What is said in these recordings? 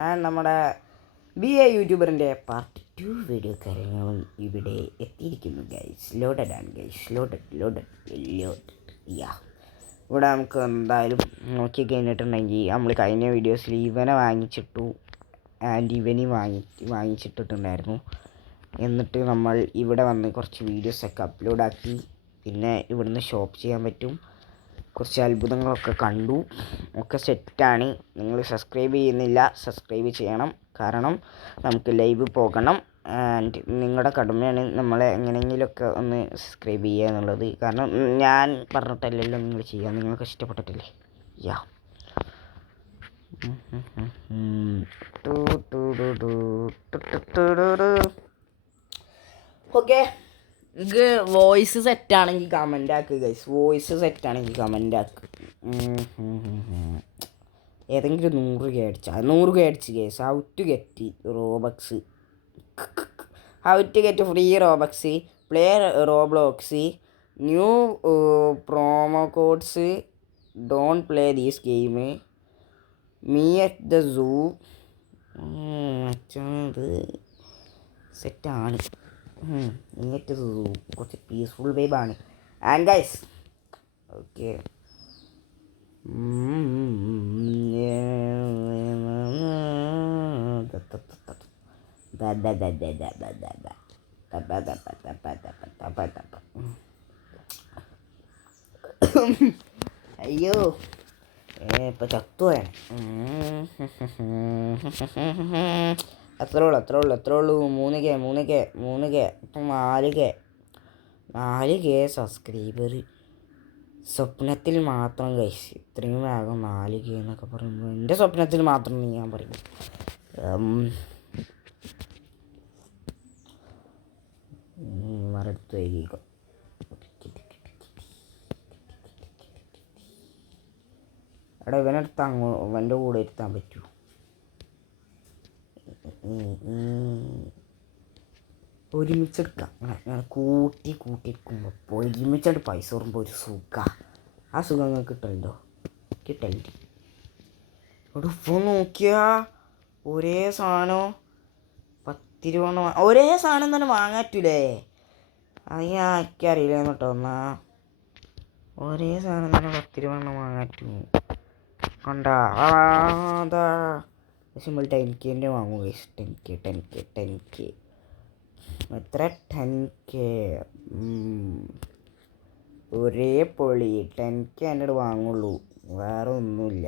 നമ്മുടെ B A യൂട്യൂബറിൻ്റെ part 2 video കാര്യങ്ങളും ഇവിടെ എത്തിയിരിക്കുന്നു ഗൈസ്. ലോഡഡാണ് ഗൈസ്, ലോഡഡ്. യാ ഇവിടെ നമുക്ക് എന്തായാലും നോക്കി കഴിഞ്ഞിട്ടുണ്ടെങ്കിൽ നമ്മൾ കഴിഞ്ഞ വീഡിയോസിൽ ഇവനെ വാങ്ങിച്ചിട്ടു ആൻഡ് ഇവനെയും വാങ്ങിച്ചിട്ടിട്ടുണ്ടായിരുന്നു. എന്നിട്ട് നമ്മൾ ഇവിടെ വന്ന് കുറച്ച് വീഡിയോസൊക്കെ അപ്ലോഡാക്കി. പിന്നെ ഇവിടുന്ന് ഷോപ്പ് ചെയ്യാൻ പറ്റും. കുറച്ച് അത്ഭുതങ്ങളൊക്കെ കണ്ടു. ഒക്കെ സെറ്റാണ്. നിങ്ങൾ സബ്സ്ക്രൈബ് ചെയ്യുന്നില്ല, സബ്സ്ക്രൈബ് ചെയ്യണം. കാരണം നമുക്ക് ലൈവ് പോകണം. ആൻഡ് നിങ്ങളുടെ കടമയാണ് നമ്മളെ എങ്ങനെയെങ്കിലുമൊക്കെ ഒന്ന് സബ്സ്ക്രൈബ് ചെയ്യുക എന്നുള്ളത്. കാരണം ഞാൻ പറഞ്ഞിട്ടല്ലല്ലോ നിങ്ങൾ ചെയ്യുക, നിങ്ങൾക്ക് ഇഷ്ടപ്പെട്ടിട്ടില്ലേ. യാ ഓക്കെ, ഇത് വോയിസ് സെറ്റാണെങ്കിൽ കമൻ്റ് ആക്കുക ഗൈസ്. വോയിസ് സെറ്റാണെങ്കിൽ കമൻ്റ് ആക്കുക. ഏതെങ്കിലും 100K അടിച്ചാൽ 100K അടിച്ച് guys. How to get Robux, how to get free Robux, play Roblox, new promo codes, don't play these game, me at the zoo. ഇത് സെറ്റാണ്. ഇങ്ങനത്തെ കുറച്ച് പീസ്ഫുൾ വൈബാണ്. ആൻഡ് ഗൈസ് ഓക്കെ, അയ്യോ ഇപ്പം ചത്തുപോയാണ്. അത്രേ ഉള്ളൂ. 3K ഇപ്പം 4K സബ്സ്ക്രൈബർ സ്വപ്നത്തിൽ മാത്രം ഗൈസ്. ഇത്രയും വേഗം 4K എന്നൊക്കെ പറയുമ്പോൾ എൻ്റെ സ്വപ്നത്തിൽ മാത്രം ഞാൻ പറയും. മറത്ത് വൈകിക്കോ. എടാ ഇവനെടുത്ത് ഇവൻ്റെ കൂടെ ഇരുത്താൻ പറ്റൂ. ഒരുമിച്ചെടുക്കാം. അങ്ങനെ കൂട്ടിയിരിക്കുമ്പോൾ ഒരുമിച്ചെടുത്ത് പൈസ ഓർമ്പോൾ ഒരു സുഖമാണ്. ആ സുഖം നിങ്ങൾക്ക് കിട്ടലുണ്ട്. ഇവിടെ ഇപ്പോൾ നോക്കിയാ ഒരേ സാധനം 10 രൂപ ഒരേ സാധനം തന്നെ വാങ്ങാൻ പറ്റൂലേ. അത് ഞാൻ എനിക്കറിയില്ല കേട്ടോ. ഒരേ സാധനം തന്നെ 10 രൂപ വാങ്ങാൻ പറ്റും. കണ്ടാ അതാ പക്ഷെ നമ്മൾ 10K വാങ്ങും ഗൈസ്. 10K എത്ര 10K ഒരേ പൊളി. 10K എൻ്റെ വാങ്ങുള്ളൂ, വേറെ ഒന്നുമില്ല.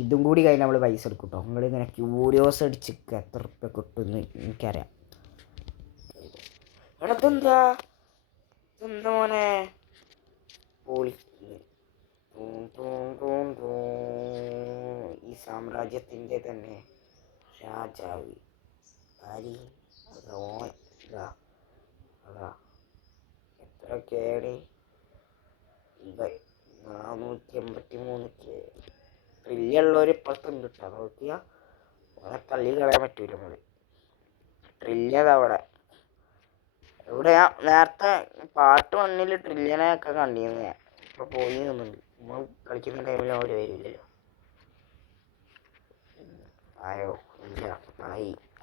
ഇതും കൂടി കഴിഞ്ഞ് നമ്മൾ പൈസ എടുക്കും കേട്ടോ. നിങ്ങളിങ്ങനെ ക്യൂരിയോസ് അടിച്ചിരിക്കുക എത്ര ഉറുപ്പ്യ കിട്ടുമെന്ന് എനിക്കറിയാം. എടാ ഇതെന്താ മോനെ പൊളി. ഈ സാമ്രാജ്യത്തിൻ്റെ തന്നെ രാജാവ് അതാ എത്ര കേടി. 483K ട്രില്ലുള്ളവർ ഇപ്പുറത്തുണ്ട് കേട്ടോ. നോക്കിയാൽ ഓനെ തള്ളി കളയാൻ പറ്റൂല. നമ്മൾ ട്രില്യതവിടെ എവിടെയാ. നേരത്തെ പാർട്ട് 1 ട്രില്യനെയൊക്കെ കണ്ടിരുന്നു ഞാൻ. ഇപ്പോൾ പോയി നിന്നുണ്ട്. നമ്മൾ കളിക്കുന്ന ടൈമിൽ അവർ വരില്ലല്ലോ. ആയോ ഇല്ല,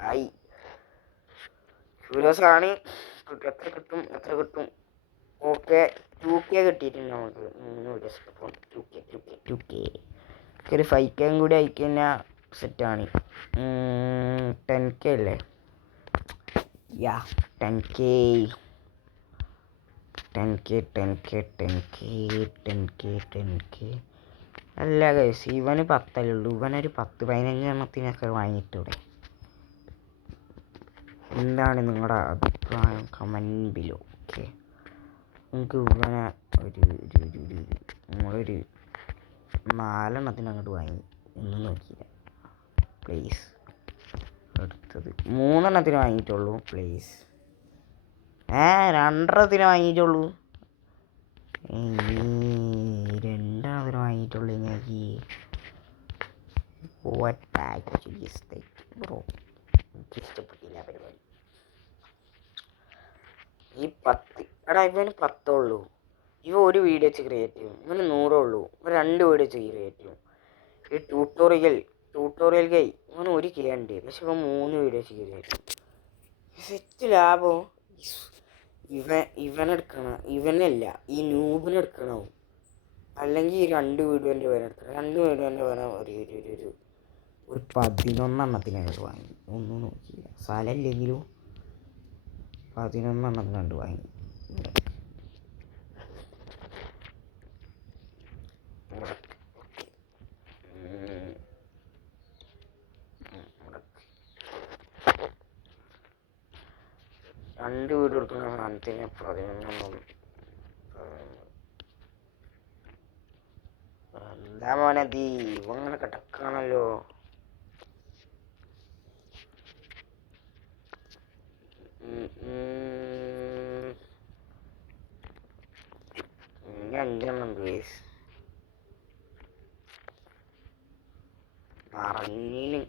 ആയി ക്യൂരിയസാണ്. എത്ര കിട്ടും. ഓക്കെ 2K കിട്ടിയിട്ടുണ്ട് നമുക്ക്. 2K ഒരു 5K കൂടി അയക്കഴിഞ്ഞാൽ സെറ്റാണ്. 10K അല്ലേ. യാ 10K അല്ല ഗൈസ്, ഇവന് 10 ഉള്ളൂ. ഇവനൊരു 10-15 എണ്ണത്തിനൊക്കെ വാങ്ങിയിട്ടൂടെ. എന്താണ് നിങ്ങളുടെ അഭിപ്രായം? Comment below. ഓക്കെ, നമുക്ക് ഇവനെ നമ്മളൊരു 4 എണ്ണത്തിന് അങ്ങോട്ട് വാങ്ങി. ഒന്നും നോക്കിയില്ല പ്ലീസ്. അടുത്തത് 3 എണ്ണത്തിന് വാങ്ങിയിട്ടുള്ളൂ പ്ലീസ്. 2 എണ്ണത്തിന് വാങ്ങിയിട്ടുള്ളൂ. 2 എണ്ണത്തിന് വാങ്ങിയിട്ടുള്ളൂ. എനിക്ക് ഇഷ്ടപ്പെട്ടില്ല പരിപാടി. ഈ 10 എടാ ഇവന് 10 ഉള്ളൂ. ഇവ ഒരു വീഡിയോ വെച്ച് ക്രിയേറ്റ് ചെയ്യും. ഇവന് 100 ഉള്ളൂ. ഇവ 2 വീഡിയോ വെച്ച് ക്രിയേറ്റ് ചെയ്യും. ഈ ട്യൂട്ടോറിയൽ കൈ ഇവന് 1K ഉണ്ട്. പക്ഷെ ഇവ 3 വീഡിയോ വെച്ച് ക്രിയേറ്റ് ചെയ്യും. സെറ്റ് ലാഭം. ഇവനെടുക്കണം. ഇവനല്ല, ഈ നൂബിനെടുക്കണം. അല്ലെങ്കിൽ ഈ 2 വീഡിയോൻ്റെ വില എടുക്കണം. 2 വീഡിയോൻ്റെ വില ഒരു 11 വാങ്ങി. ഒന്നും നോക്കിയില്ല. സ്ഥലമില്ലെങ്കിലും 11 വാങ്ങി. രണ്ട് വീട് കൊടുക്കുന്ന സാധനത്തിന് 11 എന്താ മോനെ ഇവങ്ങനെ കിടക്കാണല്ലോ. ഇനി 5 പ്ലീസ് അറിഞ്ഞിന്.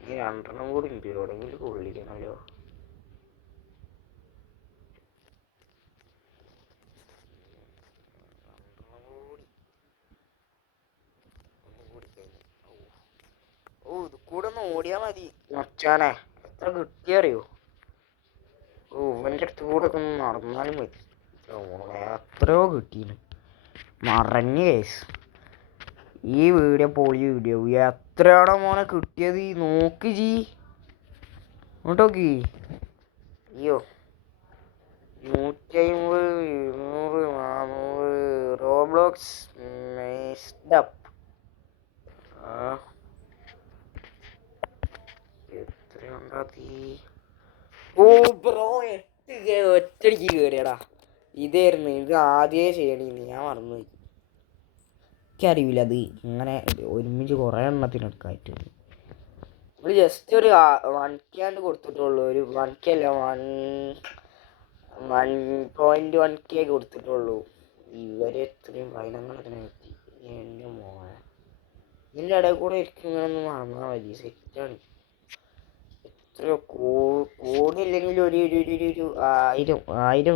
ഇനി 2 കൂടി ഉണ്ട്. എവിടെയെങ്കിലും കൊള്ളിക്കണല്ലോ. ഇത് കൂടെ ഒന്ന് ഓടിയാ മതി മച്ചാനെ. എത്ര കിട്ടിയറിയോ? ഇവൻ്റെ അടുത്ത് കൂടെ ഒക്കെ ഒന്ന് നടന്നാലും മതി. എത്രയോ കിട്ടീന്. മറഞ്ഞ് കേസ്. ഈ വീഡിയോ പൊളി വീഡിയോ. എത്രയാണോ മോനെ കിട്ടിയത് നോക്ക് ജി. ഇങ്ങോട്ടോക്കി. അയ്യോ 150 200 400 റോബ്ലോക്സ് മെസ്ഡപ്പ്. എത്രയുണ്ടാത്തി? ഓ ബ്രോ 8K ഒറ്റടിക്ക് കയറിയടാ. ഇതായിരുന്നു ഇത് ആദ്യമേ ചെയ്യണേന്ന് ഞാൻ മറന്നുപോയി. എനിക്കറിയില്ല അത് ഇങ്ങനെ ഒരുമിച്ച് കുറേ എണ്ണത്തിനെടുക്കാനായിട്ട്. നമ്മൾ ജസ്റ്റ് ഒരു 1K കൊടുത്തിട്ടുള്ളൂ. ഒരു 1K അല്ല 1.1K കൊടുത്തിട്ടുള്ളൂ. ഇവരെ എത്രയും പൈനങ്ങളതിനെ എത്തി. എൻ്റെ മോനെ ഇതിൻ്റെ ഇടയിൽ കൂടെ ഇരിക്കും. ഇങ്ങനെ ഒന്ന് വാങ്ങാൻ മതി. സെറ്റാണ്. എത്രയോ കോടില്ലെങ്കിൽ ഒരു 1000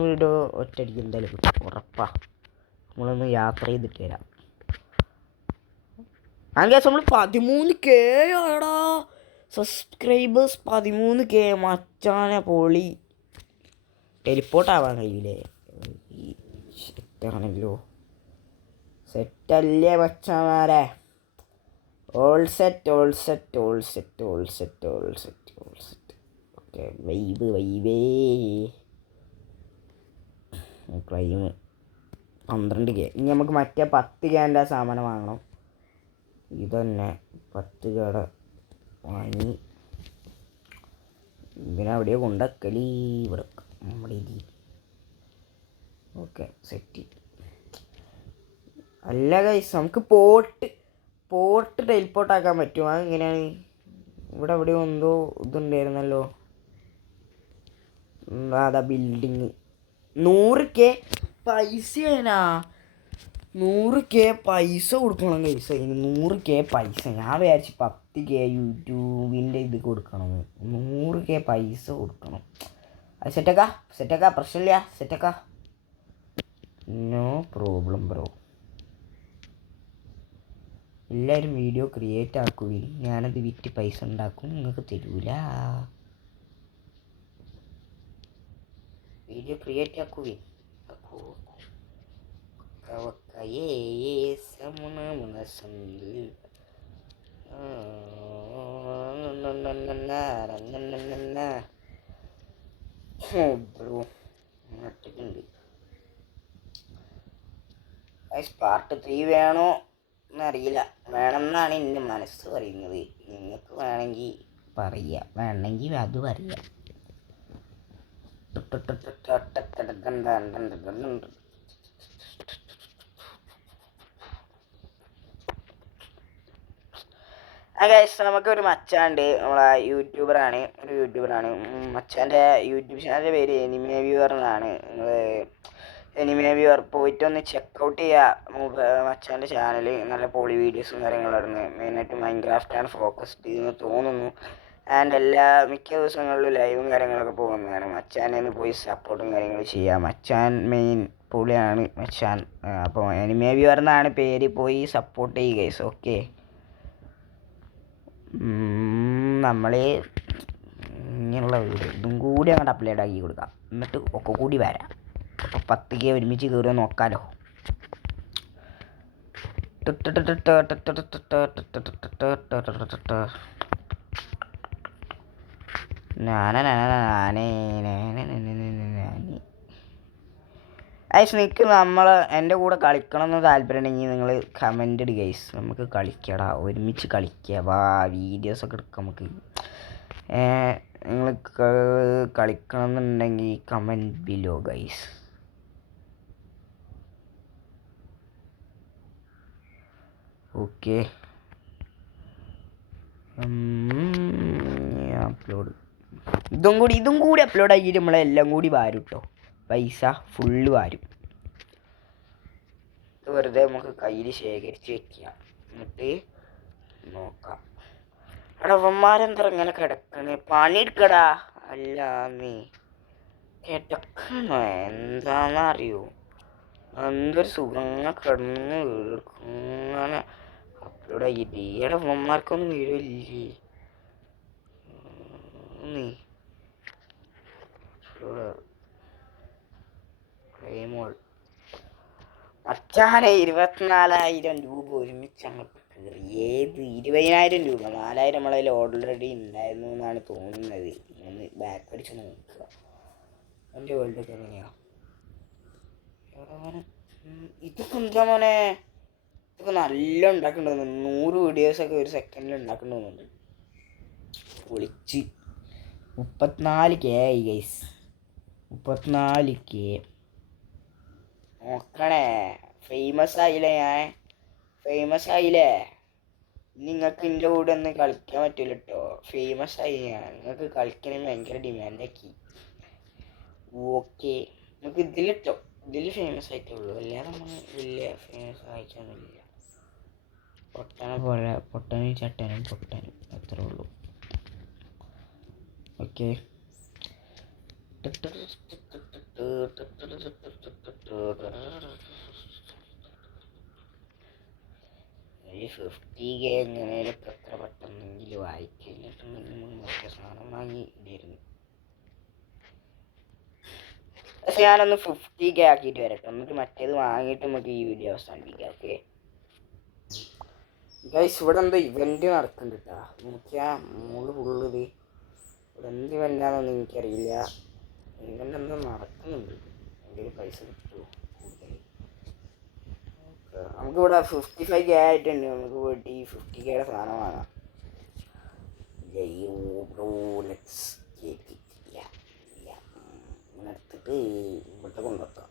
വീഡിയോ ഒറ്റയടിക്ക് എന്തായാലും കിട്ടും. ഉറപ്പാ. നമ്മളൊന്ന് യാത്ര ചെയ്തിട്ട് വരാം. അങ്ങനെ നമ്മൾ 13K ആടാ സബ്സ്ക്രൈബേഴ്സ്. 13K മച്ചാനെ പൊളി. ടെലിപ്പോർട്ട് ആവാൻ കഴിയില്ലേ? സെറ്റാണല്ലോ. സെറ്റല്ലേ മച്ചാമാരെ? All set. ഓക്കെ വൈബേ. Claim 12K. ഇനി നമുക്ക് മറ്റേ 10Kൻ്റെ സാമാനം വാങ്ങണം. ഇതന്നെ 10K വാങ്ങി. ഇതിനെവിടെയോ കൊണ്ടക്കലി. ഇവിടെ നമ്മുടെ ഓക്കെ സെറ്റ്. അല്ല ഗൈസ് നമുക്ക് പോട്ട് ടെലിപ്പോർട്ട് ആക്കാൻ പറ്റുമോ? അതെങ്ങനെയാണ്? ഇവിടെ എവിടെയോ എന്തോ ഇതുണ്ടായിരുന്നല്ലോ. അതാ ബിൽഡിങ്. 100K പൈസയാ. 100K പൈസ കൊടുക്കണം ഗൈസ്. 100K പൈസ. ഞാൻ വിചാരിച്ചു 10K യൂട്യൂബിൻ്റെ ഇത് കൊടുക്കണം. 100K പൈസ കൊടുക്കണം. അത് സെറ്റാക്കാ പ്രശ്നമില്ല. സെറ്റാക്കാ. No problem bro. എല്ലാവരും വീഡിയോ ക്രിയേറ്റ് ആക്കുകയും ഞാനത് വിറ്റ് പൈസ ഉണ്ടാക്കും. നിങ്ങൾക്ക് തരൂല. വീഡിയോ ക്രിയേറ്റ് ആക്കുകയും ബ്രോ നട്ടിട്ടുണ്ട്. പാർട്ട് 3 വേണോ എന്നറിയില്ല. വേണമെന്നാണ് എൻ്റെ മനസ്സ് പറയുന്നത്. നിങ്ങൾക്ക് വേണമെങ്കിൽ പറയാം, വേണമെങ്കിൽ അത് പറയാം. നമുക്കൊരു മച്ചാണ്ട്. നമ്മളെ യൂട്യൂബറാണ്. മച്ചാൻ്റെ യൂട്യൂബ് ചാനലിൻ്റെ പേര് എനിമേ വ്യൂവർ എന്നാണ്. എനിമേ വ്യൂവർ പോയിട്ടൊന്ന് ചെക്കൗട്ട് ചെയ്യുക. മച്ചാൻ്റെ ചാനൽ നല്ല പൊളി വീഡിയോസും കാര്യങ്ങളും ഇടുന്നത്. മെയിനായിട്ട് മൈൻക്രാഫ്റ്റാണ് ഫോക്കസ്ഡ് ചെയ്യുന്നത് തോന്നുന്നു. ആൻഡ് മിക്ക ദിവസങ്ങളിലും ലൈവും കാര്യങ്ങളൊക്കെ പോകുന്നതാണ്. മച്ചാനെ ഒന്ന് പോയി സപ്പോർട്ടും കാര്യങ്ങളും ചെയ്യാം. മച്ചാൻ മെയിൻ പൊളിയാണ് മച്ചാൻ. അപ്പോൾ എനിമേ വ്യൂവർ എന്നാണ് പേര്, പോയി സപ്പോർട്ട് ചെയ്യുക ഗൈസ്. ഓക്കെ, നമ്മൾ ഇങ്ങനെയുള്ള വീഡിയോ ഇതും കൂടി അങ്ങോട്ട് അപ്ലോഡ് ആക്കി കൊടുക്കാം. എന്നിട്ട് ഒക്കെ കൂടി വരാം. അപ്പോൾ 10K ഒരുമിച്ച് കയറുക നോക്കാമല്ലോ. ഗൈസ് നിനക്ക് എൻ്റെ കൂടെ കളിക്കണമെന്ന് താല്പര്യം ഉണ്ടെങ്കിൽ നിങ്ങൾ കമൻ്റ് ഇടുക ഗൈസ്. നമുക്ക് കളിക്കടാ, ഒരുമിച്ച് കളിക്കുക. വാ, വീഡിയോസൊക്കെ എടുക്കാം നമുക്ക്. നിങ്ങൾ കളിക്കണം എന്നുണ്ടെങ്കിൽ comment below guys. Okay, upload ഇതും കൂടി അപ്ലോഡ് ആക്കിയിട്ട് നമ്മളെല്ലാം കൂടി വാരും കേട്ടോ. പൈസ ഫുള്ള് വാരും. ഇത് വെറുതെ നമുക്ക് കയ്യിൽ ശേഖരിച്ച് വെക്കാം, എന്നിട്ട് നോക്കാം. എടാ അവന്മാരെന്താ ഇങ്ങനെ കിടക്കണേ? പണിയെടുക്കടാ. അല്ല നീ കിടക്കണോ? എന്താണെന്നറിയോ? എന്തൊരു സുഖം കിടന്ന് അങ്ങനെ അപ്ലോഡ് ആക്കിയിട്ട്. എടാ അവന്മാർക്കൊന്നും വീടില്ലേ നീ? മച്ചാനെ 24,000 രൂപ ഒരുമിച്ച് അങ്ങോട്ട് കയറി. ഏത് 20,000 രൂപ? 4,000 നമ്മളതിൽ ഓൾറെഡി ഉണ്ടായിരുന്നു എന്നാണ് തോന്നുന്നത്. ഒന്ന് ബാക്ക് അടിച്ച് നോക്കുക. എൻ്റെ വേൾഡ് ഒക്കെ എങ്ങനെയാ? ഇതൊക്കെ എന്താ മോനെ? ഇതൊക്കെ നല്ല ഉണ്ടാക്കുന്നുണ്ട്. 100 വീഡിയോസൊക്കെ ഒരു സെക്കൻഡിൽ ഉണ്ടാക്കുന്നുണ്ട്. പൊളിച്ച് 34K ആയി ഗൈസ്. 34K നോക്കണേ. ഫേമസ് ആയില്ലേ? ഫേമസ് ആയില്ലേ? നിങ്ങൾക്ക് എൻ്റെ കൂടെ ഒന്ന് കളിക്കാൻ പറ്റില്ല കേട്ടോ. ഫേമസ് ആയി ഞാൻ. നിങ്ങൾക്ക് കളിക്കണമെങ്കിൽ ഭയങ്കര ഡിമാൻഡാക്കി. ഓക്കെ, നമുക്ക് ഇതിലിട്ടോ. ഇതിൽ ഫേമസ് ആയിട്ടുള്ളൂ, അല്ലാതെ നമ്മൾ വലിയ ഫേമസ് ആയിട്ടൊന്നുമില്ല. പൊട്ടനെ പോലെ പൊട്ടനും ചട്ടനും പൊട്ടനും അത്രേ ഉള്ളൂ. ഓക്കെ, 50K എങ്ങനെയൊക്കെ എത്ര പെട്ടെന്നെങ്കിലും വായിക്കഴിഞ്ഞിട്ടുണ്ടെങ്കിൽ മറ്റേ സാധനം വാങ്ങി ഇടായിരുന്നു. പക്ഷെ ഞാനൊന്ന് 50K ആക്കിയിട്ട് വരട്ടെ, എന്നിട്ട് മറ്റേത് വാങ്ങിയിട്ട് നമുക്ക് ഈ വീഡിയോ അവസാനിപ്പിക്കാം. ഓക്കെ ഗൈസ്, ഇവിടെ എന്തോ ഇവൻറ്റ് നടക്കുന്നുണ്ട് കേട്ടോ. നോക്കിയാൽ മൂള് ഫുള്ളിത്. ഇവിടെ എന്ത് ഇവൻ്റാണെന്നൊന്നും എനിക്കറിയില്ല. ഇവൻ്റ് എന്തോ നടക്കുന്നുണ്ട്. എന്തെങ്കിലും പൈസ കിട്ടുമോ കൂടുതൽ? നമുക്കിവിടെ 55K ആയിട്ടുണ്ട്. നമുക്ക് പോയിട്ട് ഈ 50Kയുടെ സാധനം വാങ്ങാം. എടുത്തിട്ട് ഇവിടെ കൊണ്ടുവെക്കാം.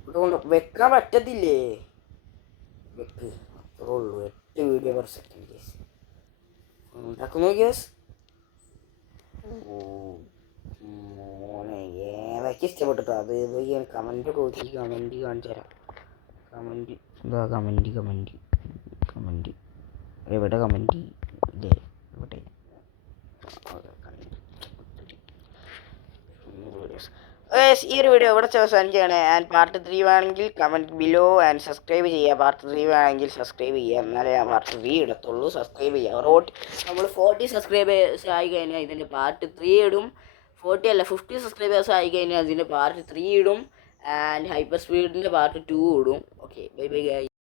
ഇവിടെ വെക്കാൻ പറ്റത്തില്ലേ? വെക്ക്, അത്രേ ഉള്ളൂ. 8 വീഡിയോ പെർ സെക്കൻഡ് കേസ് ഉണ്ടാക്കുന്നു കേസ്. മോനെ ഏതൊക്കെ ഇഷ്ടപ്പെട്ടിട്ടോ? അത് കമൻറ്റ് നോക്കി കമൻറ്റ് കാണിച്ചു തരാം. കമൻറ്റ് എന്താ? കമൻറ്റ് എവിടെ? കമൻറ്റ് ഇല്ലേ? ഇവിടെ ഈ ഒരു വീഡിയോ ഇവിടെ അവസാനിക്കുകയാണ്. ആൻഡ് പാർട്ട് 3 വേണമെങ്കിൽ കമൻറ്റ് ബിലോ ആൻഡ് സബ്സ്ക്രൈബ് ചെയ്യുക. പാർട്ട് 3 വേണമെങ്കിൽ സബ്സ്ക്രൈബ് ചെയ്യുക, എന്നാലേ ഞാൻ പാർട്ട് 3 ഇടത്തുള്ളൂ. സബ്സ്ക്രൈബ് ചെയ്യുക. നമ്മൾ 40 സബ്സ്ക്രൈബേഴ്സ് ആയി കഴിഞ്ഞാൽ ഇതിൻ്റെ പാർട്ട് 3 ഇടും. 40 അല്ല 50 സബ്സ്ക്രൈബേഴ്സ് ആയി കഴിഞ്ഞാൽ അതിൻ്റെ പാർട്ട് 3 ഇടും. ആൻഡ് ഹൈപ്പർ സ്പീഡിൻ്റെ പാർട്ട് 2 ഇടും. Okay, bye bye guys.